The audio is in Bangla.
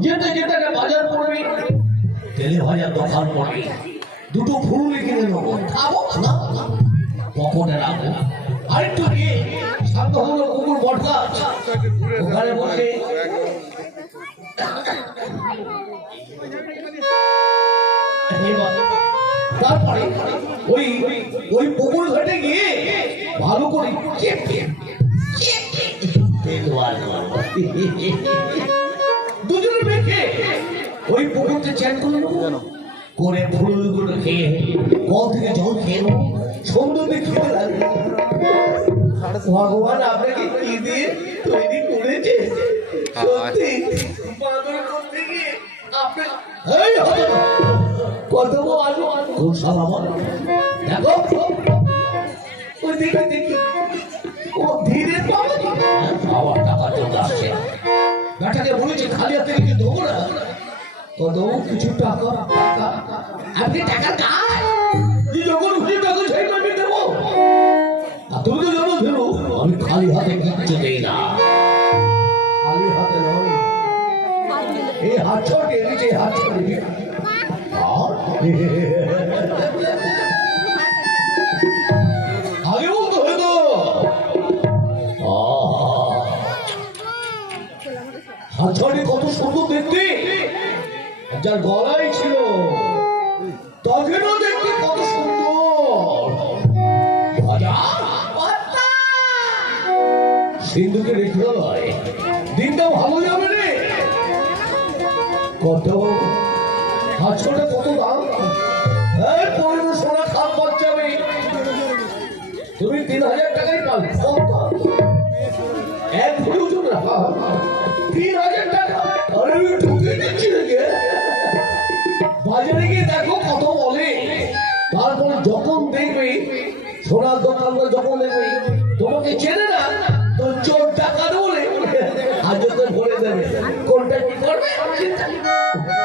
যেতে যেতে একটা বাজার পড়বে তেলে ভাজার দোকান পড়বে দুটো কিনে নেব। খাব? না। পকেটে রাখব। আরেকটু গিয়ে সামনে হলো কুকুর বট গাছ ওখানে বসে তারপরে ওই ওই পুকুর ঘাটে গিয়ে ভালো করে চেপে মেখে ওই পুকুরতে চ্যান করে নেব করে ফুলগুলো খেয়ে কল থেকে জল খেয়ে নেব। সৌন্দর্যে খেতে লাগবে ভগবান আপনাকে কি দিয়ে তৈরি করেছে? সত্যি। কত আলু কোন সাল দেখো। ওই দিকে দেখি। ও ধীরে পাবে আমার টাকা চলে আসছে বেটাকে বলেছি, খালি হাতে কিছু দেবো না। তো কিছু টাকা আপনি টাকা যখন খুশি আমি তো জানো আমি খালি হাতে কিচ্ছু দেই না। খালি হাতে নয়। এই হাত ছড়কে নিচে হাত ছড়কে আগে হয়তো হাতছড়ি কত সুন্দর দেখতে। যার গলায় ছিল তখনও কত সুন্দর। সিন্ধুকে রেখে দিনটা ভালো যাবে রে। কত কত দাম? বাচ্চাবে তুমি তিন হাজার টাকাই এক দেখো কত বলে। তারপরে যখন দেখবে, সোনার দোকানদার যখন দেখবে, তোমাকে চেনে না তো চোর টাকা বলে। আর যখন বলে দেবে, কোনটা কি করবে?